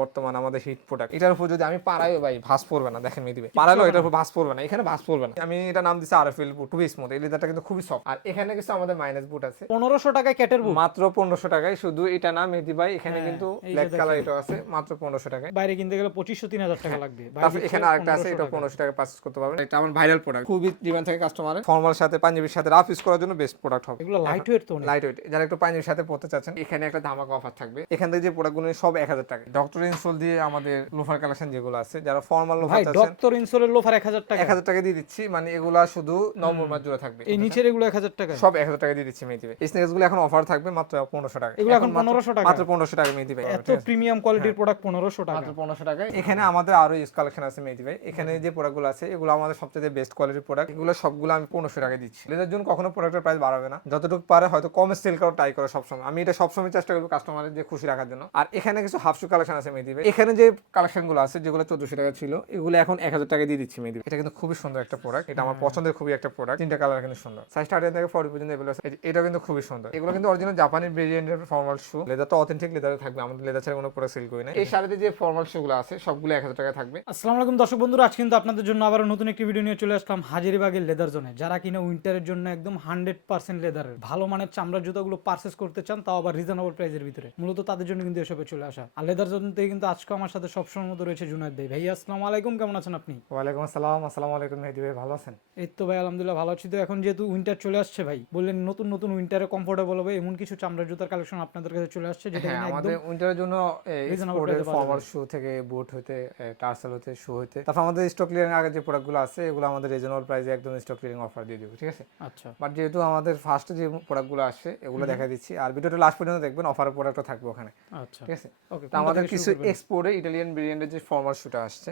বর্তমান আমাদের hit product এটার উপর যদি আমি পাড়াইও ভাই ভাস পড়বে না দেখেন মেয়ে দিবে পাড়াইলো এটার উপর ভাস পড়বে না এখানে ভাস পড়বে না। আমি এটা নাম দিচ্ছি আরএফএল বুট খুবই স্মুথ এই লেদারটা কিন্তু খুবই সফট আর এখানে কিছু আমাদের মাইনাস বুট আছে। পনেরোশো টাকায় ক্যাটের বুট মাত্র পনেরোশো টাকায় শুধু এটা না মেহেদি ভাই এখানে হ্যাঁ, কিন্তু ব্ল্যাক কালার এটা আছে মাত্র পনেরোশো টাকায়। বাইরে কিনতে গেলে পঁচিশশো তিন হাজার টাকা লাগবে। তারপর এখানে আরেকটা আছে এটা পনেরোশো টাকা। পারচেস করতে পারবেন। এটা আমার ভাইরাল প্রোডাক্ট খুবই ডিমান্ড থাকে কাস্টমারের ফর্মাল সাথে পাঞ্জাবির সাথে রাফ ইউজ করার জন্য বেস্ট প্রোডাক্ট হবে। এগুলো লাইট ওয়েট তো লাইট ওয়েট যারা একটু পাঞ্জাবির সাথে পড়তে চাচ্ছেন এখানে একটা ধামাকা অফার থাকবে। এখান থেকে যে প্রোডাক্টগুলো সব এক হাজার টাকা ডক্টর ইনসোল দিয়ে আমাদের লোফার কালেকশন যেগুলো আছে যারা ফর্মাল লোফার ভাই ডক্টর ইনসোলের লোফার এক হাজার টাকা। এক হাজার টাকা দিয়ে দিচ্ছি মানে এগুলা শুধু নম্বর মাস জুড়ে থাকবে। এই নিচের এগুলো এক হাজার টাকা? সব এক হাজার টাকা দিয়ে দিচ্ছি মেয়ে দিবে। এই স্নেকসগুলো এখন অফার থাকবে মাত্র পনেরোশো টাকা। এগুলো এখন 1500 টাকা? মাত্র পনেরোশো টাকা মেয়ে দিবে। এত প্রিমিয়াম কোয়ালিটির প্রোডাক্ট পনেরোশো টাকা। মাত্র পনেরোশো টাকায় এখানে আমাদের আরও ইউজ কালেকশন আছে মেয়ে দিবে। এখানে যে প্রোডাক্টগুলো আছে এগুলো আমাদের সবচেয়ে বেস্ট কোয়ালিটির প্রোডাক্ট এগুলো সবগুলো আমি পনেরোশো টাকা দিচ্ছি। এদের জন্য কখনো প্রোডাক্টের প্রাইস বাড়াবে না। যতটুকু পারে হয়তো কম সেল করার ট্রাই করে সবসময়। আমি এটা সবসময় চেষ্টা করব কাস্টমারের যে খুশি রাখার জন্য। আর এখানে কিছু হাফ শু কালেকশন আছে এখানে যে কালেকশনগুলো আছে যেগুলো চোদ্দশো টাকা ছিল এগুলো এখন এক হাজার টাকা দিয়ে দিচ্ছি মেয়ে দিবে এটা কিন্তু খুবই সুন্দর একটা প্রোডাক্ট এটা আমার পছন্দের খুবই একটা প্রোডাক্ট তিনটা কালার কিন্তু সুন্দর। সাইজ থার্টি থেকে ফর্টি পর্যন্ত এগুলো আছে। এটা কিন্তু খুবই সুন্দর। এগুলো কিন্তু অরিজিনাল জাপানি ভেরিয়েন্টের ফর্মাল শু লেদার তো অথেন্টিক লেদারে থাকবে। আমাদের লেদার ছাড়া কোনো প্রোডাক্ট সেল করি না এই শাড়িতে যে ফর্মাল শু গুলো আছে সবগুলো এক হাজার টাকা থাকবে। আসসালামু আলাইকুম দর্শক বন্ধুরা আজ কিন্তু আপনাদের জন্য আবার নতুন একটি ভিডিও নিয়ে চলে আসলাম হাজারিবাগের লেদার জোনে যারা কিনা উইন্টারের জন্য একদম হান্ড্রেড পার্সেন্ট লেদারের ভালো মানের চামড়ার জুতাগুলো পারচেস করতে চান তাও আবার রিজনেবল প্রাইসের ভিতরে। মূলত তাদের জন্য কিন্তু এসবে চলে আসা। আর লেদার জোন থেকে কিন্তু আজকে আমার সাথে সবসময় মতো রয়েছে জুনায়দ ভাই। ভাইয়া আসসালামু আলাইকুম কেমন আছেন আপনি? ওয়ালাইকুম আসসালাম আসসালামু আলাইকুম মেহেদি ভাই ভালো আছেন? এই তো ভাই আলহামদুলিল্লাহ ভালো আছি। তো এখন যেহেতু উইন্টার চলে আসছে ভাই বললেন নতুন নতুন উইন্টারে কমফোর্টেবল হবে এমন কিছু চামড়ার জুতার কালেকশন আপনাদের কাছে চলে আসছে যেটা হ্যাঁ আমাদের উইন্টারের জন্য ফর্মাল শু থেকে বুট হতে টার্সেল হতে শু হতে তারপর আমাদের স্টক ক্লিয়ারিং আগে যে প্রোডাক্টগুলো আছে এগুলো আমাদের রিজনেবল প্রাইসে একদম স্টক ক্লিয়ারিং অফার দিয়ে দেবো ঠিক আছে? আচ্ছা। বাট যেহেতু আমাদের ফার্স্ট যে প্রোডাক্টগুলো আসে এগুলো দেখা দিচ্ছি। আর ভিডিওটা লাস্ট পর্যন্ত দেখবেন অফারের প্রোডাক্টও থাকবে ওখানে আচ্ছা। ঠিক আছে? ওকে তো আমাদের কিছু এক্সপোর্টে ইটালিয়ান বিরিয়ানির যে ফর্মাল শুটা আসছে।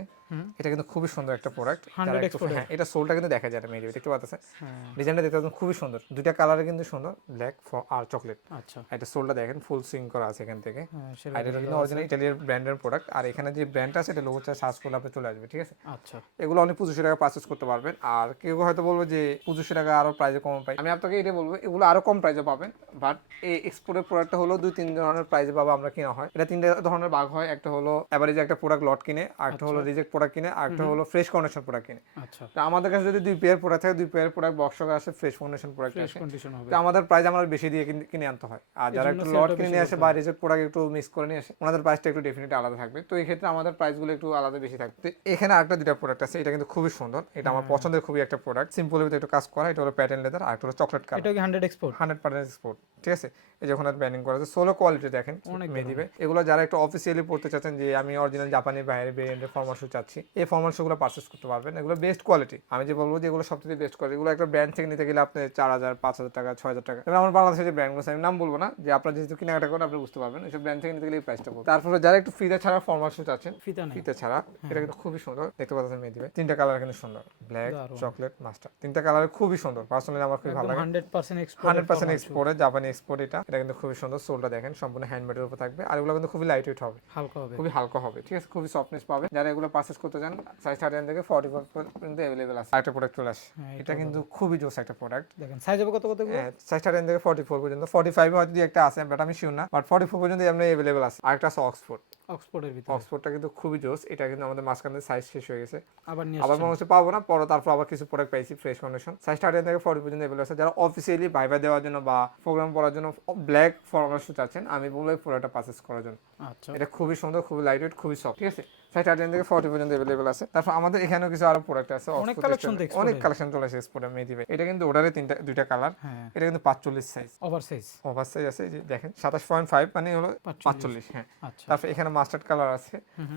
এটা কিন্তু খুবই সুন্দর একটা প্রোডাক্ট 100 export এর। হ্যাঁ এটা সোলটা কিন্তু দেখা যায় মেয়ে দেখতে পাচ্ছেন? হ্যাঁ। ডিজাইনটা দেখতে পাচ্ছেন খুবই সুন্দর। দুইটা কালারে কিন্তু সুন্দর ব্ল্যাক আর চকলেট আচ্ছা। এটা সোলটা দেখেন ফুল সুইং করা আছে এখান থেকে। হ্যাঁ আর এটা কিন্তু অরিজিনাল ইটালিয়ান ব্র্যান্ডের প্রোডাক্ট আর এখানে যে ব্র্যান্ড আছে এটা লোগোটা সার্চ করলে আপনি চলে আসবে ঠিক আছে? আচ্ছা। এগুলো আপনি পঁচিশশো টাকা পারচেস করতে পারবেন। আর কেউ হয়তো বলবে যে পঁচিশশো টাকা আরও প্রাইসে কম পাই। আমি আপনাকে এটা বলব এগুলো আরও কম প্রাইসে পাবেন। বাট এই এক্সপোর্টের প্রোডাক্টটা হলো দুই তিন ধরনের প্রাইসে পাবো আমরা কিনা হয়। এটা তিন ধরনের ভাগ হয়। একটা হলো অ্যাভারেজ একটা প্রোডাক্ট লট কিনে আর একটা হলো রিজেক্ট প্রোডাক্ট কিনে আরেকটা হলো ফ্রেশ কন্ডিশন প্রোডাক্ট কিনে। আচ্ছা। তো আমাদের কাছে যদি দুই পেয়ার প্রোডাক্ট থাকে দুই পেয়ার প্রোডাক্ট বক্স আসে ফ্রেশ কন্ডিশন প্রোডাক্ট ফ্রেশ আসে। কন্ডিশন হবে। তো আমাদের প্রাইস আমরা বেশি দিয়ে কিনে আনতে হয়। আর যারা একটু লট কিনে নিয়ে আসে বা রিজেক্ট প্রোডাক্ট একটু মিক্স করে নিয়ে আসে ওনাদের প্রাইসটা একটু ডেফিনেটলি আলাদা থাকবে। তো এই ক্ষেত্রে আমাদের প্রাইসগুলো একটু আলাদা বেশি থাকবে। তো এখানে আরেকটা দুইটা প্রোডাক্ট আছে এটা কিন্তু খুবই সুন্দর। এটা আমার পছন্দের খুবই একটা প্রোডাক্ট সিম্পল ভিতরে একটু কাজ করা এটা হলো প্যাটার্ন লেদার আর একটা হলো চকলেট কালার এটা কি hundred export hundred percent sport ঠিক আছে? এই যখন ব্যানিং করা আছে সোলো কোয়ালিটি দেখেন মেয়ে দিবে এগুলো যারা একটু অফিসিয়ালি পড়তে চাচ্ছেন যে আমি অরিজিনাল জাপানি বাইরে ভেরিয়েন্টের ফর্মাল শু চাচ্ছি এই ফর্মাল শুগুলো পারচেস করতে পারবেন। এগুলো বেস্ট কোয়ালিটি আমি যে বলব যে এগুলো সবথেকে বেস্ট কোয়ালিটি এগুলো একটা ব্র্যান্ড থেকে নিতে গেলে আপনি চার হাজার পাঁচ হাজার টাকা ছয় হাজার টাকা। এবার আমার বাংলাদেশের যে ব্র্যান্ডগুলো আমি নাম বলব না যে আপনার যেহেতু কেনাকাটা করেন আপনি বুঝতে পারবেন। এইসব ব্র্যান্ড থেকে নিতে গেলে এই প্রাইসটা বলব। তারপরে যারা একটু ফিতা ছাড়া ফর্মাল শু চাচ্ছেন ফিতা ছাড়া এটা কিন্তু খুবই সুন্দর। দেখতে পাচ্ছেন মেয়ে দিবে। তিনটা কালার কিন্তু সুন্দর। ব্ল্যাক চকলেট মাস্টার তিনটা কালার খুবই সুন্দর। পার্সোনালি আমার খুবই ভালো লাগে। Hundred percent export hundred percent এক্সপোর্টের জাপানি এক্সপোর্ট এটা। এটা কিন্তু খুবই সুন্দর। সোলটা দেখেন সম্পূর্ণ হ্যান্ডমেডের উপর থাকবে। আর এগুলো কিন্তু খুবই লাইট ওয়েট হবে। হালকা হবে। খুবই হালকা হবে। ঠিক আছে? খুবই সফটনেস পাবে। যারা এগুলো পারচেস করতে চান সাইজ থার্টি থেকে ফর্টি ফোর পর্যন্ত অ্যাভেলেবেল আছে। একটা প্রোডাক্ট চলে আসে। হ্যাঁ, এটা কিন্তু খুবই জোস একটা প্রোডাক্ট দেখেন সাইজ হবে কত কত সাইজ থার্টি থেকে ফর্টি ফোর পর্যন্ত। ফর্টি ফাইভ হয়তো একটা আছে বাট আমি শিওর না। বাট ফর্টি ফোর পর্যন্ত এমনি অ্যাভেলেবেল আছে। আরেকটা আছে অক্সফোর্ড অক্সফোর্ডের ভিতরে। অক্সফোর্ডটা কিন্তু খুবই জোস। এটা কিন্তু আমাদের মাঝখানে সাইজ শেষ হয়ে গেছে। আবার নিয়ে আবার মনে হচ্ছে পাবো না পরে তারপর আবার কিছু প্রোডাক্ট পাইছি ফ্রেশ কন্ডিশন সাইজ থার্টি থেকে ফর্টি পর্যন্ত এভেলেবল আছে। যারা অফিসিয়ালি ভাইবা দেওয়ার জন্য বা প্রোগ্রাম করার জন্য ব্ল্যাক ফর্মাল শু চাচ্ছেন আমি বলব এই প্রোডাক্টটা পারচেস করার জন্য। আচ্ছা। এটা খুবই সুন্দর খুবই লাইট ওয়েট খুবই সফট ঠিক আছে? সাইজ থার্টি থেকে ফর্টি পর্যন্ত এভেলেবল আছে। তারপর আমাদের এখানেও কিছু আরও প্রোডাক্ট আছে অনেক Express- তো অনেক কালেকশন চলে আসে স্পোর্টে মেয়ে দিবে এটা কিন্তু ওটারে তিনটা দুইটা কালার হ্যাঁ। এটা কিন্তু পাঁচচল্লিশ size over size over size আছে দেখেন সাতাশ পয়েন্ট ফাইভ মানে হলো পাঁচচল্লিশ। পাঁচচল্লিশ হ্যাঁ। আচ্ছা। তারপর এখানে মাস্টার্ড কালার আছে।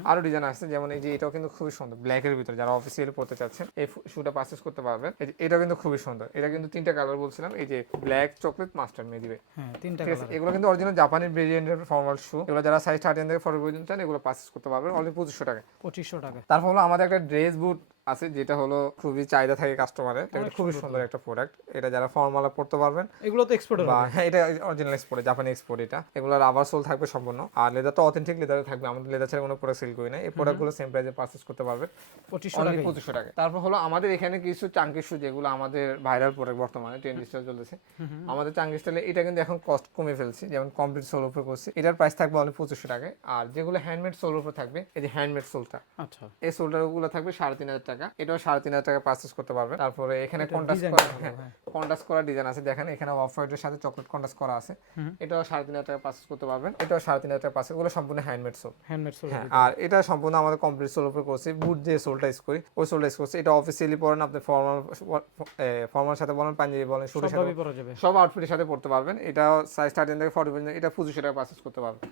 আরও ডিজাইন আছে যেমন এই যে এটাও কিন্তু খুবই সুন্দর ব্ল্যাক এর ভিতরে যারা অফিসিয়ালি পড়তে চাচ্ছেন এই শুটা পারচেস করতে পারবেন। এই যে এটাও কিন্তু খুবই সুন্দর। এটা কিন্তু তিনটা কালার বলছিলাম এই যে ব্ল্যাক চকলেট মাস্টার্ড মেয়ে দিবে হ্যাঁ তিনটা কালার এগুলো কিন্তু অরিজিনাল জাপানি ভেরিয়েন্টের ফর্মাল শু এগুলো যারা সাইজ থার্টি থেকে ফর্টি পর্যন্ত চান এগুলো পারচেস করতে পারবেন। অনলি পঁচিশশো টাকা পঁচিশশো টাকা তারপর হলো আমাদের একটা ড্রেস বুট আছে যেটা হলো খুবই চাহিদা থাকে কাস্টমারের এটা খুবই সুন্দর। একটা প্রোডাক্ট এটা যারা ফর্মালা পড়তে পারবেন এগুলো তো এক্সপোর্টের বা হ্যাঁ এটা অরিজিনাল এক্সপোর্ট জাপানি এক্সপোর্ট এটা। এগুলোর আবার সোল থাকবে সম্পূর্ণ। আর লেদার তো অথেন্টিক লেদারে থাকবে। আমাদের লেদার ছাড়া কোনো প্রোডাক্ট সেল করি না এই প্রোডাক্টগুলো সেম প্রাইসে পারচেস করতে পারবেন। পঁচিশশো টাকা পঁচিশশো টাকা তারপর হলো আমাদের এখানে কিছু চাঙ্কি শু যেগুলো আমাদের ভাইরাল প্রোডাক্ট বর্তমানে ট্রেন্ড স্টাইল চলতেছে। আমাদের চাঙ্কি স্টাইলে এটা কিন্তু এখন কস্ট কমে ফেলছি। যেমন কমপ্লিট সোল উপরে করছি। এটার প্রাইস থাকবে অনলি পঁচিশশো টাকায়। আর যেগুলো হ্যান্ডমেড সোল উপরে থাকবে এই যে হ্যান্ডমেড সোলটা আচ্ছা। এই সোলটারগুলো থাকবে সাড়ে তিন হাজার টাকা। এটাও সাড়ে তিন হাজার টাকা পারচেস করতে পারবে। তারপরে এখানে করা হ্যাঁ হ্যাঁ। করা ডিজাইন আছে। দেখেন এখানে অফ হোয়াইটের সাথে চকলেট করা আছে। এটাও সাড়ে তিন হাজার টাকা পারচেস করতে পারবেন। এটাও সাড়ে তিন হাজার টাকা পারচেস এগুলো সম্পূর্ণ হ্যান্ডমেড সোল হ্যান্ডমেড সোল আর এটা সম্পূর্ণ আমাদের কমপ্লিট সোল উপরে করছি। বুট যে সোলটা ইউজ করি। ওই সোলটা ইউজ করছি। এটা অফিসিয়ালি পরেন আপনি ফর্মাল ফর্মাল সাথে বলেন পাঞ্জাবি বলেন শুটের সাথে সব আউটফিটের সাথে পড়তে পারবেন। এটা সাইজ থার্টিন থেকে ফর্টি পর্যন্ত এটা পঁচিশশো টাকা পারচেস করতে পারবেন।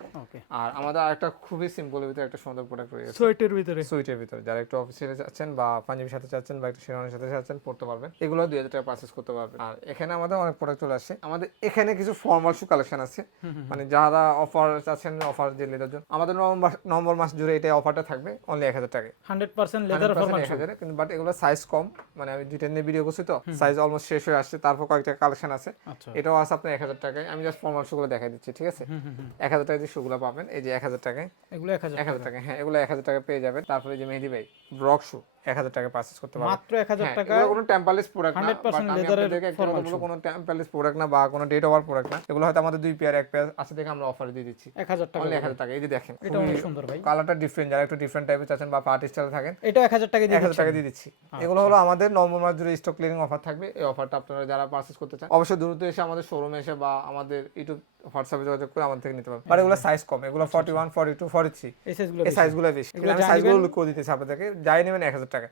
আর আমাদের আরেকটা খুবই সিম্পলের ভিতরে একটা সুন্দর প্রোডাক্ট রয়েছে। সোয়েটের ভিতরে। ভিতরে। যারা একটু অফিসে যাচ্ছেন বা পাঞ্জাবির সাথে চাচ্ছেন বা একটু শেরওয়ানির সাথে চাচ্ছেন পড়তে পারবেন। এগুলো দুই হাজার টাকা পারচেস করতে পারবেন। আর এখানে আমাদের অনেক প্রোডাক্ট চলে আসছে। আমাদের এখানে কিছু ফর্মাল শু কালেকশন আছে। মানে যারা অফার চাচ্ছেন অফার যে লেদার জন্য আমাদের নভেম্বর নভেম্বর মাস জুড়ে এটা অফারটা থাকবে অনলি এক হাজার টাকায়। হান্ড্রেড পার্সেন্ট লেদার 100% এক হাজারে, কিন্তু বাট এগুলো সাইজ কম। মানে আমি দুইটা নিয়ে ভিডিও করছি তো সাইজ অলমোস্ট শেষ হয়ে আসছে। তারপর কয়েকটা কালেকশন আছে। আচ্ছা। এটাও আছে আপনার এক হাজার টাকায়। আমি জাস্ট ফর্মাল শুগুলো দেখাই দিচ্ছি ঠিক আছে? এক হাজার টাকায় যে শুগুলো পাবেন এই যে এক হাজার টাকায়। এগুলো এক হাজার এক হাজার টাকা। হ্যাঁ এগুলো এক হাজার টাকা পেয়ে যাবেন। তারপরে যে মেহেদি ভাই। ব্রক শু এক হাজার টাকা পারচেস করতে পারবেন মাত্র এক হাজার হ্যাঁ, টাকা কোনো টেম্পালিস প্রোডাক্ট না আমি আপনাদেরকে বলব, কোনো টেম্পালিস প্রোডাক্ট না বা কোনো ডেট ওভার প্রোডাক্ট না এগুলো হয়তো আমাদের দুই পেয়ার এক পেয়ার আছে দেখে আমরা অফার দিয়ে দিচ্ছি। এক হাজার টাকা এক হাজার টাকা এই যে দেখেন। এটা অনেক সুন্দর ভাই। কালারটা ডিফারেন্ট যারা একটু ডিফারেন্ট টাইপের চাচ্ছেন বা পার্টি স্টাইলে থাকেন এটা এক হাজার টাকা এক হাজার টাকা দিয়ে দিচ্ছি। আচ্ছা। এগুলো হলো আমাদের নভেম্বর মাস জুড়ে স্টক ক্লিয়ারিং অফার থাকবে। এই অফারটা আপনারা যারা পারচেস করতে চান অবশ্যই দ্রুত এসে আমাদের শোরুমে এসে বা আমাদের ইউটিউব হোয়াটসঅ্যাপে যোগাযোগ করে আমাদের থেকে নিতে পারবেন। বাট এগুলো সাইজ কম এগুলো forty one forty two forty three এই সাইজগুলো বেশি। আমি সাইজগুলো করে দিতেছি আপনাদেরকে। যাই নেবেন এক হাজার টাকা।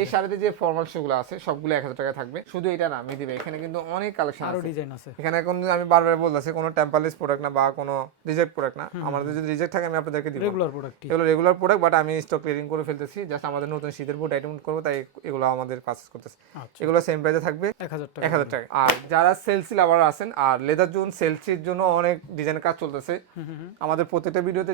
এই শাড়িতে যে ফর্মাল শুগুলো আছে সবগুলো এক হাজার টাকা থাকবে। শুধু এটা না আমি দিবে এখানে কিন্তু অনেক কালেকশন আরও ডিজাইন আছে। এখানে এখন আমি বারবার বলতেছি কোনো টেম্পালিস প্রোডাক্ট না বা কোনো রিজেক্ট প্রোডাক্ট না। আমাদের যদি রিজেক্ট থাকে আমি আপনাদেরকে দিব। রেগুলার প্রোডাক্ট এগুলো রেগুলার প্রোডাক্ট বাট আমি স্টক ক্লিয়ারিং করে ফেলতেছি। জাস্ট আমাদের নতুন শীতের বুট আইটেম করব তাই এগুলো আমাদের পারচেস করতেছি। আচ্ছা। এগুলো সেম প্রাইসে থাকবে। এক হাজার টাকা। এক হাজার টাকা। আর যারা সেলসি লাভার আছেন আর লেদার জোন সেলসির জন্য অনেক ডিজাইন কাজ চলতেছে। আমাদের প্রত্যেকটা ভিডিওতে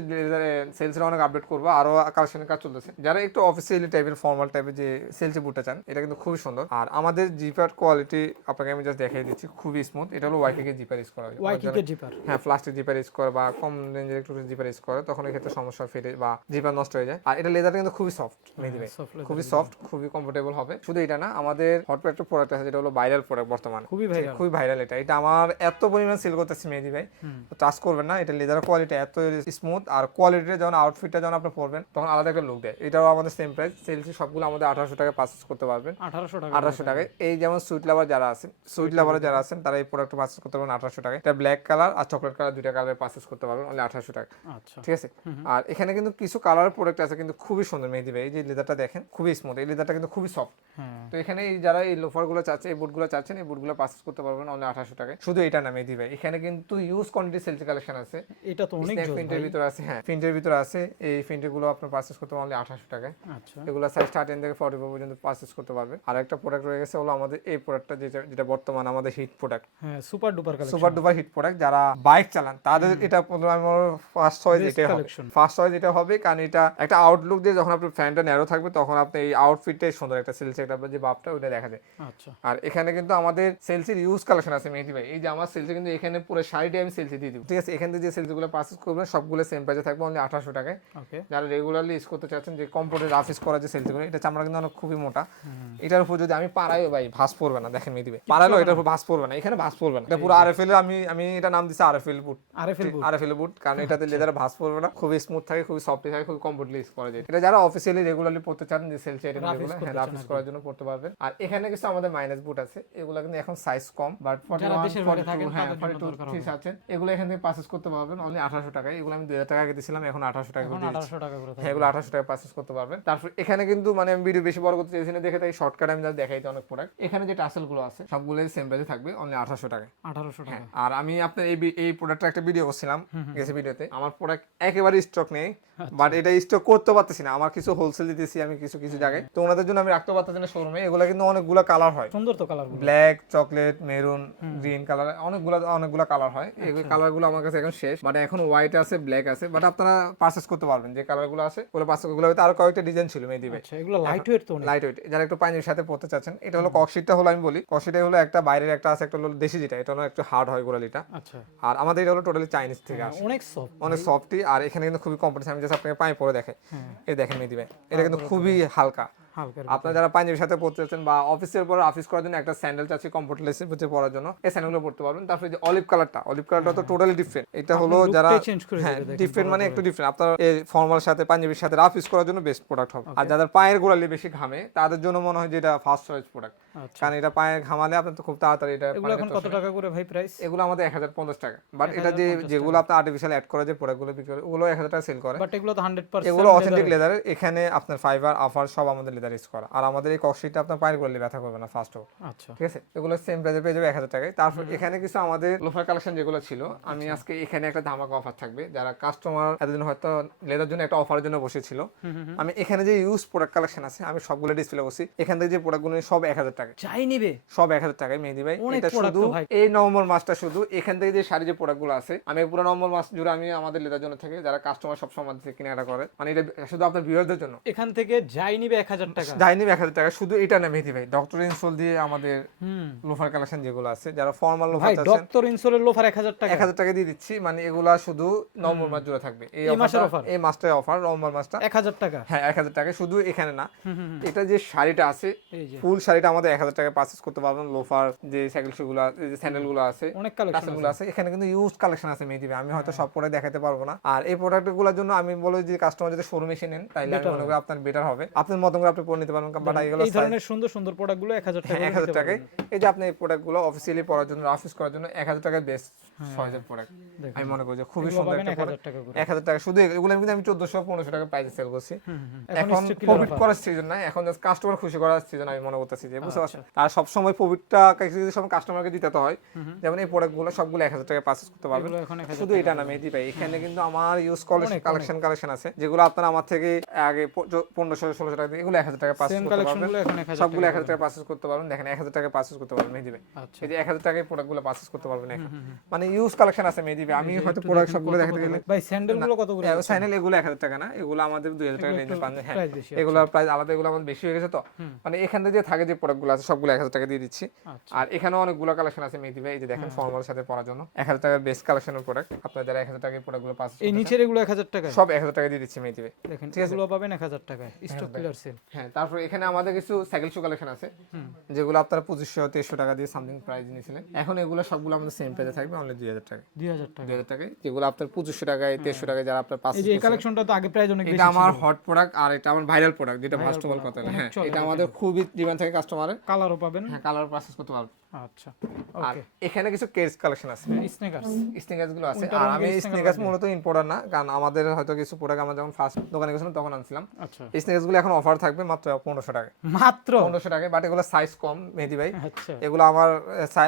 সেলসের অনেক আপডেট করব আরও কালেকশনের কাজ চলতেছে। যারা একটু অফিসিয়ালি টাইপের ফর্মাল টাইপের যে সেলসি বুটটা চান এটা কিন্তু খুবই সুন্দর। আর আমাদের জিপার কোয়ালিটি আপনাকে আমি জাস্ট দেখিয়ে দিচ্ছি খুবই স্মুথ এটা হলো ওয়াইকে জিপার ইউজ করা হয়। ওয়াইকিকে জিপার হ্যাঁ প্লাস্টিক জিপার ইউজ করে বা কম রেঞ্জের একটু জিপার ইউজ করে তখন এক্ষেত্রে সমস্যা ফেটে বা জিপার নষ্ট হয়ে যায়। আর এটা লেদারটা কিন্তু খুবই সফট মেহেদি ভাই খুবই সফট খুবই কমফোর্টেবল হবে। শুধু এটা না আমাদের হটপেট একটা প্রোডাক্ট আছে যেটা হলো ভাইরাল প্রোডাক্ট বর্তমানে। খুবই ভাইরাল খুবই ভাইরাল এটা। এটা আমার এত পরিমাণ সেল করতেছি মেহেদি ভাই। টাচ করবেন না এটা লেদার কোয়ালিটি এত স্মুথ আর কোয়ালিটিটা যখন আউটফিটটা যখন আপনি পরবেন তখন আলাদা একটা লুক দেয়। এটাও আমাদের সেম প্রাইস সেলসি সবগুলো আমাদের আঠারোশো টাকা পারচেস করতে পারবেন। আঠারোশো টাকা আঠারোশো টাকায়। এই যেমন সুইট লাভার যারা আছেন সুইট লাভার যারা আছেন তারা এই প্রোডাক্ট পারচেস করতে পারবেন আঠারোশো টাকায়। এটা ব্ল্যাক কালার আর চকলেট কালার দুইটা কালার পারচেস করতে পারবেন অনলি আঠারোশো টাকা আচ্ছা। ঠিক আছে? আর এখানে কিন্তু কিছু কালার প্রোডাক্ট আছে কিন্তু খুবই সুন্দর মেহেদি ভাই। এই যে লেদারটা দেখেন খুবই স্মুথ এই লেদারটা কিন্তু খুবই সফট হ্যাঁ। তো এখানে যারা এই লোফারগুলো চাচ্ছে এই বুটগুলো চাচ্ছেন এই বুটগুলো পারচেস করতে পারবেন অনলি আঠারোশো টাকায়। শুধু এটা না মেহেদি ভাই। এখানে কিন্তু ইউজ কোয়ান্টিটি সেলস কালেকশন আছে। এটা তো অনেক প্রিন্টের ভিতরে আছে হ্যাঁ। প্রিন্টের ভিতরে আছে এই প্রিন্টেরগুলো আপনার পারচেস করতে পারবেন অনলি আঠারোশো টাকায়। আচ্ছা। এগুলো সাইজ থার্টিন থেকে ফর্টি ফোর পর্যন্ত পারচেস করতে পারবেন আর একটা প্রোডাক্ট রয়ে গেছে হলো আমাদের এই প্রোডাক্টটা যেটা যেটা বর্তমান আমাদের হিট প্রোডাক্ট হ্যাঁ super duper collection super duper hit product যারা বাইক চালান তাদের এটা ফার্স্ট চয়েস এটাই হবে। ফার্স্ট চয়েস এটা হবে কারণ এটা একটা আউটলুক দিয়ে যখন আপনার ফ্যানটা ন্যারো থাকবে তখন আপনি এই আউটফিটটাই সুন্দর একটা সেলস একটা যে বাপটা ওইটা দেখা যায়। আচ্ছা। আর এখানে কিন্তু আমাদের সেলসির ইউজ কালেকশন আছে মেহেদি ভাই। এই যে আমার সেলসে কিন্তু এখানে পুরো শাড়িটি আমি সেলসি দিয়ে দিব। ঠিক আছে এখান থেকে যে সেলসগুলো পারচেস করবেন সবগুলো সেম প্রাইসে থাকবে অনলি আঠারোশো টাকায়। যারা রেগুলারলি ইউজ করতে চাচ্ছেন যে কম্পোর্টে রাফ ইউজ করা যে সেলসগুলো এটা চামড়া কিন্তু অনেক খুবই মোটা। এটার উপর যদি আমি পাড়াই ভাই ভাস পড়বে না দেখেন মেয়ে দিবে পাড়াইলেও এটার উপর ভাস পড়বে না এখানে ভাস পড়বে না। এটা পুরো আরএফএল আমি আমি এটা নাম দিচ্ছি RFL boot RFL boot RFL boot কারণ এটাতে লেদার ভাস পড়বে না খুবই স্মুথ থাকে খুবই সফট থাকে খুবই কমফোর্টলি ইউজ করা যায়। এটা যারা অফিসিয়ালি রেগুলারলি পড়তে চান যে সেলস আইটেম যেগুলো হ্যাঁ রাফ ইউজ করার জন্য পড়তে পারবেন। আর এখানে কিছু আমাদের মাইনাস বুট আছে এগুলো কিন্তু এখন সাইজ কম বাট যারা দেশের বাইরে 41 থাকেন 42 হ্যাঁ তাদের জন্য 42 ঠিক আছেন এগুলো এখান থেকে পারচেজ করতে পারবেন অনলি আঠারোশো টাকায়। এগুলো আমি দুই হাজার টাকা আগে দিয়েছিলাম এখন আঠারোশো টাকা করে দিচ্ছি। আঠারোশো টাকা করে এগুলো আঠারোশো টাকা পারচেস করতে পারবেন। তারপর এখানে কিন্তু মানে আমি ভিডিও বেশি বড় করতে চাইছি না দেখে তাই শর্টকাট আমি যাতে দেখাইতে অনেক প্রোডাক্ট এখানে যে টাসেলগুলো আছে সবগুলো সেম প্রাইসে থাকবে অনলি আঠারোশো টাকা আঠারোশো টাকা। হ্যাঁ আর আমি আপনার এই এই প্রোডাক্টটা একটা ভিডিও করছিলাম গেছে ভিডিওতে আমার প্রোডাক্ট একেবারে স্টক নেই বাট এটা স্টক করতে পারতেছি না। আমার কিছু হোলসেল দিতেছি আমি কিছু কিছু জায়গায়। তো ওনাদের জন্য আমি রাখতে পারতেছি না শোরুমে এগুলো কিন্তু অনেকগুলো কালার হয়। সুন্দর তো colour black chocolate maroon green colour অনেকগুলো অনেকগুলো কালার হয়। এই কালারগুলো আমার কাছে এখন শেষ মানে এখন হোয়াইট আছে ব্ল্যাক আছে বাট আপনারা পারচেস করতে পারবেন। যে কালারগুলো আছে ওগুলো পারচেস ওগুলো হয়তো আরও কয়েকটা ডিজাইন ছিল মেহেদি ভাই আচ্ছা এগুলো লাইট ওয়েট তো লাইট ওয়েট যারা একটু পানির সাথে পড়তে চাচ্ছেন এটা হলো ককশিটটা হলো আমি বলি। ককশিটাই হলো একটা বাইরের একটা আছে একটা হলো দেশি যেটা এটা হলো একটু হার্ড হয় গোড়ালিটা। আচ্ছা। আর আমাদের এটা হলো টোটালি চাইনিজ থেকে আসে। অনেক সফট অনেক সফটই আর এখানে কিন্তু খুবই কম্পিটিশন আমি জাস্ট আপনাকে পায়ে পরে দেখে হ্যাঁ। এই দেখেন মেয়ে দিবে এটা কিন্তু খুবই হালকা। আপনারা যারা পাঞ্জাবির সাথে পড়তে চাচ্ছেন বা অফিসের পর অফিস করার জন্য একটা স্যান্ডেল চাচ্ছি কমফোর্টলেসের হচ্ছে পরার জন্য এই স্যান্ডেলগুলো পড়তে পারবেন। তারপরে যে অলিভ কালারটা অলিভ কালারটা তো টোটালি ডিফারেন্ট এটা হলো যারা হ্যাঁ ডিফারেন্ট মানে একটু ডিফারেন্ট আপনার এই ফর্মাল সাথে পাঞ্জাবির সাথে অফিস করার জন্য বেস্ট প্রোডাক্ট হবে। আর যাদের পায়ের গোড়ালি বেশি ঘামে তাদের জন্য মনে হয় যে এটা ফার্স্ট চয়েস প্রোডাক্ট কারণ এটা পায়ে ঘামালে আপনার তো খুব তাড়াতাড়ি এটা এগুলো এখন কত টাকা করে ভাই প্রাইস এগুলো আমাদের এক হাজার পঞ্চাশ টাকা। বাট এটা যে যেগুলো আপনার আর্টিফিশিয়াল অ্যাড করে যে প্রোডাক্টগুলো বিক্রি করে ওগুলো এক হাজার টাকা সেল করে। বাট এগুলো তো হান্ড্রেড পার্সেন্ট এগুলো অথেন্টিক লেদারের এখানে আপনার ফাইবার আফার সব আমাদের লেদার ইউজ করা। আর আমাদের এই কক্সিটা আপনার পায়ের গোড়ালি ব্যথা করবে না ফার্স্ট হোক আচ্ছা। ঠিক আছে? এগুলো সেম প্রাইসে পেয়ে যাবে এক হাজার টাকায়। তারপর এখানে কিছু আমাদের লোফার কালেকশন যেগুলো ছিল আমি আজকে এখানে একটা ধামাকা অফার থাকবে। যারা কাস্টমার এতদিন হয়তো লেদার জন্য একটা অফারের জন্য বসেছিল। আমি এখানে যে ইউজ প্রোডাক্ট কালেকশন আছে আমি সবগুলো ডিসপ্লে বসি। এখান থেকে যে প্রোডাক্টগুলো সব এক হাজার টাকা। চাই নিবে। সব এক হাজার টাকায় মেহেদি ভাই। এটা শুধু এই নভেম্বর মাসটা শুধু। এখান থেকে যে শাড়ি যে প্রোডাক্টগুলো আছে আমি পুরো নভেম্বর মাস জুড়ে আমি আমাদের লেদার জন্য থেকে যারা কাস্টমার সব সময় থেকে কেনাকাটা করে মানে এটা শুধু আপনার ভিউয়ারদের জন্য। এখান থেকে যাই নিবে এক হাজার টাকা। যায়নি এক হাজার টাকা। শুধু এটা না মেহেদি ভাই ডক্টর ইনসোল দিয়ে আমাদের লোফার কালেকশন যেগুলো আছে যারা ফর্মাল লোফার ভাই ডক্টর ইনসোলের লোফার এক হাজার টাকা। এক হাজার টাকা দিয়ে দিচ্ছি। মানে এগুলা শুধু নভেম্বর মাস জুড়ে থাকবে। এই মাসের offer? এই মাসটার অফার নভেম্বর মাসটা। এক হাজার টাকা? হ্যাঁ এক হাজার টাকা। শুধু এখানে না। এটা যে শাড়িটা আছে ফুল শাড়িটা আমাদের এক হাজার পারচেস করতে পারবেন লোফার যে সাইকেল শুগুলো যে আছে অনেক আছে। এখানে কিন্তু ইউজ কালেকশন আছে আমি হয়তো সব পরে দেখাতে পারব না। আর এই প্রোডাক্টগুলোর জন্য আমি বলব যে কাস্টমার যদি শোরুম এসে নেন আমি মনে করি আপনার বেটার হবে। আপনার করে আপনি পরে নিতে পারবেন বাট এগুলো এই ধরনের সুন্দর সুন্দর টাকা এক হাজার টাকায় এই যে আপনি এই প্রোডাক্টগুলো অফিসিয়ালি পড়ার জন্য অফিস করার জন্য এক হাজার টাকায় বেস্ট প্রোডাক্ট আমি মনে করি যে খুবই সুন্দর একটা এক হাজার টাকা শুধু এগুলো কিন্তু আমি চোদ্দশো পনেরোশো টাকা প্রাইসে সেল করছি। এখন প্রফিট করার সিজন না এখন জাস্ট কাস্টমার খুশি করার সিজন আমি মনে করতেছি যে বুঝতে। পারছেন আর সব সময় প্রফিটটা কিছু সময় কাস্টমারকে দিতে তো হয় যেমন এই প্রোডাক্টগুলো সবগুলো এক হাজার টাকা পারচেস করতে পারবেন। হাজার শুধু এটা না মেহেদি ভাই এখানে কিন্তু আমার ইউজ কালেকশন কালেকশন আছে। যেগুলো আপনারা আমার থেকে আগে পনেরোশো ষোলোশো টাকা এগুলো এক হাজার টাকা পারচেস সেম করতে পারবেন। সবগুলো এক হাজার টাকা পারচেস করতে পারবেন। দেখেন এক হাজার টাকা পারচেস করতে পারবেন মেহেদি ভাই। আচ্ছা। এই যে এক হাজার টাকায় প্রোডাক্টগুলো পারচেস করতে পারবেন মানে ইউজ কালেকশন আছে মেহেদি ভাই। আমি হয়তো প্রোডাক্ট সবগুলো দেখাতে গেলে ভাই স্যান্ডেলগুলো কত করে চ্যানেল এগুলো এক হাজার টাকা না। এগুলো আমাদের দুই হাজার টাকা রেঞ্জে পান হ্যাঁ এগুলোর প্রাইস আলাদা এগুলো আমাদের বেশি হয়ে গেছে তো। মানে এখানে যে থাকে যে প্রোডাক্টগুলো আছে সবগুলো এক হাজার টাকা দিয়ে দিচ্ছি। আচ্ছা। আর এখানে অনেকগুলো কালেকশন আছে মেহেদি ভাই এই যে দেখেন ফর্মাল সাথে পরার জন্য। এক হাজার টাকার বেস্ট কালেকশনের প্রোডাক্ট আপনারা যারা এক হাজার টাকায় প্রোডাক্টগুলো পাস এই নিচের এগুলো এক হাজার টাকা সব এক হাজার টাকা দিয়ে দিচ্ছি মেহেদি ভাই। দেখেন এগুলো পাবেন এক হাজার টাকায় স্টক ক্লিয়ার সেল হ্যাঁ তারপর এখানে আমাদের কিছু সাইকেল শু কালেকশন আছে যেগুলো আপনারা পঁচিশশো তেইশশো টাকা দিয়ে সামথিং প্রাইস নিয়েছিলেন। এখন এগুলো সবগুলো আমাদের সেম প্রাইসে থাকবে অনলি দুই হাজার টাকা। দুই হাজার টাকা। দুই হাজার টাকায় যেগুলো আপনার পঁচিশশো টাকায় তেইশশো টাকায় যারা আপনার পাঁচ এই যে কালেকশনটা তো আগে প্রাইস অনেক এটা আমার হট প্রোডাক্ট আর এটা আমার ভাইরাল প্রোডাক্ট যেটা ফার্স্ট অফ অল কথা হ্যাঁ এটা আমাদের খুবই ডিমান্ড থাকে কাস্টমারের কালারও পাবেন। হ্যাঁ কালার প্রসেস করতে পারব? আচ্ছা আর এখানে কিছু কেস কালেকশন আছে। স্নেকার্স স্নিকার্সগুলো আছে। আর আমি স্নিকার্স মূলত ইম্পোর্টার না কারণ আমাদের হয়তো কিছু প্রোডাক্ট আমরা যখন ফার্স্ট দোকানে গেছিলাম তখন আনছিলাম। আচ্ছা। স্নিকার্সগুলো এখন অফার থাকবে মাত্র পনেরোশো টাকায়। মাত্র? পনেরোশো টাকায় বাট এগুলো সাইজ কম মেহেদি ভাই। আচ্ছা। এগুলো আমার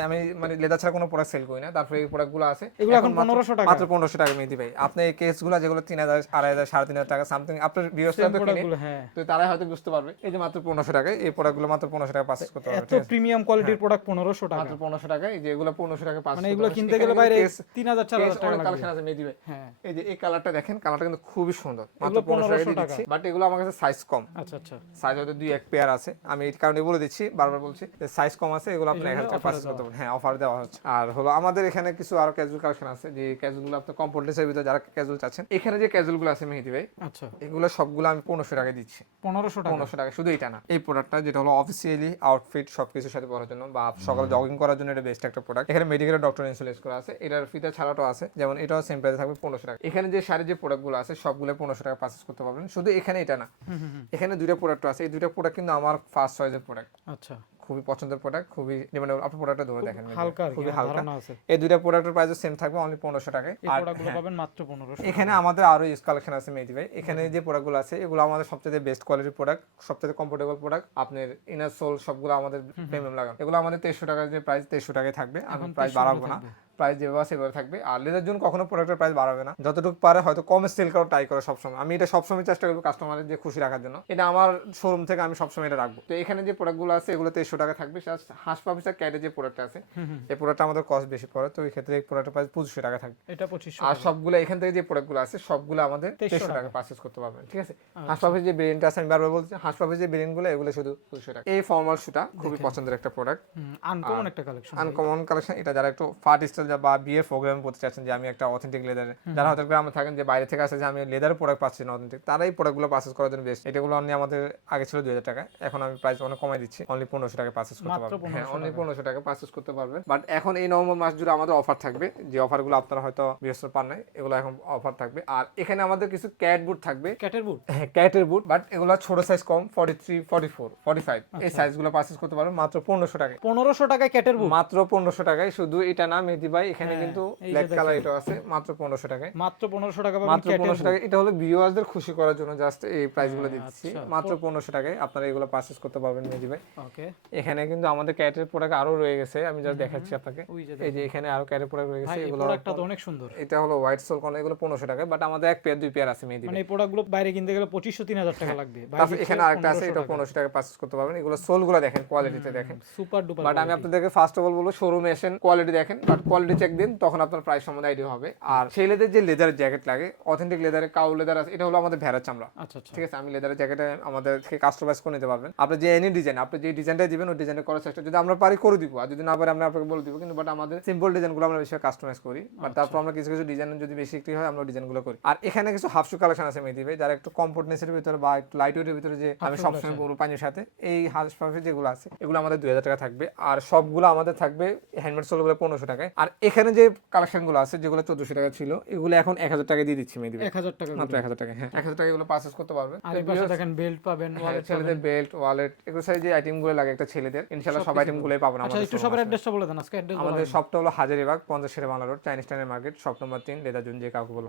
আমি মানে লেদার ছাড়া কোনো প্রোডাক্ট সেল করি না। তারপরে এই প্রোডাক্টগুলো আছে। এগুলো এখন 1500 টাকা? মাত্র পনেরোশো টাকা মেহেদি ভাই। আপনি এই কেসগুলো যেগুলো তিন হাজার আড়াই হাজার সাড়ে তিন হাজার টাকা সামথিং আপনার ভিউয়ার্সরা তো কিনে হ্যাঁ। তো তারাই হয়তো বুঝতে পারবে। এই যে মাত্র পনেরোশো টাকায় এই প্রোডাক্টগুলো মাত্র পনেরোশো টাকা পারচেস করতে পারবে এত প্রিমিয়াম কোয়ালিটির প্রোডাক্ট পনেরোশো টাকা। মাত্র পনেরোশো এই যে এগুলো পনেরোশো টাকা পাঁচ মানে এগুলো কিনতে গেলে বাইরে তিন হাজার চার হাজার টাকা কালেকশন আছে মেয়ে দিবে হ্যাঁ। এই যে এই কালারটা দেখেন কালারটা কিন্তু খুবই সুন্দর মাত্র পনেরোশো টাকা দিচ্ছি। বাট এগুলো আমার কাছে সাইজ কম। আচ্ছা আচ্ছা। সাইজ হয়তো দুই এক পেয়ার আছে। আমি এই কারণে বলে দিচ্ছি বারবার বলছি যে সাইজ কম আছে এগুলো আপনি এক হাজার টাকা। করতে হ্যাঁ অফার দেওয়া হচ্ছে। আর হলো আমাদের এখানে কিছু আরও ক্যাজুয়াল কালেকশন আছে যে ক্যাজুয়াল আপনি কমফোর্টের ভিতরে যারা ক্যাজুয়াল চাচ্ছেন এখানে যে ক্যাজুয়ালগুলো আছে মেহেদি ভাই আচ্ছা। এগুলো সবগুলো আমি পনেরোশো টাকা দিচ্ছি। পনেরোশো টাকা? পনেরোশো টাকা শুধু এটা না। এই প্রোডাক্টটা যেটা হলো অফিসিয়ালি আউটফিট সবকিছুর সাথে পরার জন্য বা সকালে জগিং করার জন্য এটা বেস্ট একটা প্রোডাক্ট এখানে মেডিকেল ডক্টর ইন্সুরেন্স করা আছে। এটার ফিতা ছাড়াটাও আছে। যেমন এটাও সেম প্রাইসে থাকবে পনেরোশো টাকা। এখানে যে শাড়ির যে প্রোডাক্টগুলো আছে সবগুলো পনেরোশো টাকা পারচেস করতে পারবেন। শুধু এখানে এটা না। এখানে দুইটা প্রোডাক্ট আছে। এই দুইটা প্রোডাক্ট কিন্তু আমার ফার্স্ট চয়েসের প্রোডাক্ট আচ্ছা। খুবই পছন্দের প্রোডাক্ট খুবই মানে আপনি প্রোডাক্টটা ধরে দেখেন হালকা খুবই হালকা। আছে। এই দুইটা প্রোডাক্টের প্রাইস সেম থাকবে অনলি পনেরোশো টাকায়। আর প্রোডাক্টগুলো পাবেন মাত্র পনেরোশো এখানে আমাদের আরও ইউজ কালেকশন আছে মেহেদি ভাই। এখানে যে প্রোডাক্টগুলো আছে এগুলো আমাদের সবচেয়ে বেস্ট কোয়ালিটির প্রোডাক্ট সবচেয়ে কমফোর্টেবল প্রোডাক্ট আপনার ইনার সোল সবগুলো আমাদের প্রিমিয়াম লাগানো। এগুলো আমাদের তেইশশো টাকার যে প্রাইস তেইশশো টাকায় থাকবে। আমি প্রাইস বাড়াবো না। প্রাইস যেভাবে সেভাবে থাকবে। আর লেদার জন্য কখনো প্রোডাক্টের প্রাইস বাড়াবে না। যতটুকু পারে হয়তো কমে সেল করার ট্রাই করে সবসময়। আমি এটা সবসময় চেষ্টা করব কাস্টমারের যে খুশি রাখার জন্য। এটা আমার শোরুম থেকে আমি সবসময় এটা রাখব। তো এখানে যে প্রোডাক্টগুলো আছে এগুলো তেইশশো টাকা থাকবে। হাঁস পাপিসা ক্যাটে যে প্রোডাক্ট আছে এই প্রোডাক্টটা আমাদের কস্ট বেশি পড়ে। তো এই ক্ষেত্রে এই প্রোডাক্টের প্রাইস পঁচিশশো টাকা থাকবে। এটা পঁচিশশো আর সবগুলো এখান থেকে যে প্রোডাক্টগুলো আছে সবগুলো আমাদের তেইশশো টাকা। পারচেস করতে পারবেন। ঠিক আছে? হাঁস পাপির যে ব্রেনটা আছে আমি বারবার বলছি হাঁস পাপির যে ব্রেনগুলো এগুলো শুধু দুশো টাকা। এই ফর্মাল শুটা খুবই পছন্দের একটা প্রোডাক্ট আনকমন একটা কালেকশন আনকমন কালেকশন এটা যারা একটু ফার্ট স্টাইল বা বিয়ের প্রোগ্রাম করতে চাচ্ছেন যে আমি একটা অথেন্টিক লেদার যারা হয়তো গ্রামে থাকেন যে বাইরে থেকে আসে যে আমি লেদার প্রোডাক্ট পাচ্ছি না অথেন্টিক তারা এই প্রোডাক্টগুলো পারচেস করার জন্য বেস্ট এটাগুলো অনলি আমাদের আগে ছিল দুই হাজার টাকা এখন আমি প্রাইস অনেক কমাই দিচ্ছি। অনলি পনেরোশো টাকা পারচেস করতে পারবেন। হ্যাঁ অনলি পনেরোশো টাকা পারচেস করতে পারবেন। বাট এখন এই নভেম্বর মাস জুড়ে আমাদের অফার থাকবে। যে অফারগুলো আপনারা হয়তো বৃহস্পতি পান নাই এগুলো এখন অফার থাকবে। আর এখানে আমাদের কিছু ক্যাট বুট থাকবে। ক্যাটের বুট হ্যাঁ ক্যাটের বুট বাট এগুলো ছোট সাইজ কম forty three forty four forty five এই সাইজগুলো পারচেস করতে পারবেন মাত্র পনেরোশো টাকায়। পনেরোশো টাকায় ক্যাটের বুট মাত্র পনেরোশো টাকায়। শুধু এটা না মেহেদি ভাই এখানে হ্যাঁ, কিন্তু ব্ল্যাক কালার এটা আছে মাত্র পনেরোশো টাকায়। মাত্র পনেরোশো টাকা পাবেন মাত্র ক্যাটের পনেরোশো টাকা। এটা হলো ভিউয়ারদের খুশি করার জন্য জাস্ট এই প্রাইসগুলো দিচ্ছি। আচ্ছা। মাত্র পনেরোশো টাকায় আপনারা এগুলো পারচেস করতে পারবেন মেহেদি ভাই। ওকে। এখানে কিন্তু আমাদের ক্যাটের প্রোডাক্ট আরও রয়ে গেছে আমি যা দেখাচ্ছি আপনাকে। এই যে এখানে আরও ক্যাটের প্রোডাক্ট রয়ে গেছে এগুলো প্রোডাক্টটা তো অনেক সুন্দর। এটা হলো হোয়াইট সোল কোন এগুলো পনেরোশো টাকায় বাট আমাদের এক পেয়ার দুই পেয়ার আছে মেহেদি মানে এই প্রোডাক্টগুলো বাইরে কিনতে গেলে পঁচিশশো তিন হাজার টাকা লাগবে। তারপর এখানে আরেকটা আছে এটা পনেরোশো টাকা পারচেস করতে পারবেন। এগুলো সোলগুলো দেখেন কোয়ালিটিতে দেখেন। সুপার ডুপার বাট আমি আপনাদেরকে ফার্স্ট অফ অল বলব শোরুমে এসেন কোয়ালিটি দেখেন বাট কোয়ালিটি চেক দিন তখন আপনার প্রাইস সম্বন্ধে আইডিয়া হবে। আর ছেলেদের যে লেদারের জ্যাকেট লাগে অথেন্টিক লেদারের কাউ লেদার আছে এটা হলো আমাদের ভেড়ার চামড়া। আচ্ছা আচ্ছা। ঠিক আছে? আমি লেদারের জ্যাকেটে আমাদের থেকে কাস্টমাইজ করে নিতে পারবেন। আপনি যে এনি ডিজাইন আপনি যে ডিজাইনটা দিবেন ওই ডিজাইনটা করার চেষ্টা যদি আমরা পারি করে দিব আর যদি না পারি আমরা আপনাকে বলে দিব। কিন্তু বাট আমাদের সিম্পল ডিজাইনগুলো আমরা বেশি কাস্টমাইজ করি। বাট তারপর আমরা কিছু কিছু ডিজাইন যদি বেশি একটু হয় আমরা ডিজাইনগুলো করি। আর এখানে কিছু হাফ শু কালেকশন আছে ভাই যারা একটু কমফোর্টনেসের ভিতরে বা একটু লাইট ওয়েটের ভিতরে যে আমি সবসময় বলব পানির সাথে এই হাফ পাফে যেগুলো আছে এগুলো আমাদের দুই হাজার টাকা থাকবে। আর সবগুলো আমাদের থাকবে হ্যান্ডমেড সোলগুলো পনেরোশো টাকায়। আর এখানে যে কালেকশনগুলো আছে যেগুলো চোদ্দশো টাকা ছিল এগুলো এখন এক হাজার টাকা দিয়ে দিচ্ছি মেয়েদের এক হাজার টাকা মাত্র এক হাজার টাকা হ্যাঁ। এক হাজার টাকা এগুলো পারচেস করতে পারবেন। আর পাশে দেখেন বেল্ট পাবেন হ্যাঁ, ছেলেদের বেল্ট ওয়ালেট এগুলো সাইজ যে আইটেমগুলো লাগে একটা ছেলেদের ইনশাআল্লাহ সব আইটেম গুলোই পাবেন আচ্ছা আমাদের একটু সবার অ্যাড্রেসটা বলে দেন আজকে অ্যাড্রেস আমাদের শপটা হলো হাজারিবাগ পঞ্চাশ বাংলা রোড চাইনিজ টাইনের মার্কেট শপ নম্বর তিন লেদার জুন যে কাউকে বলো।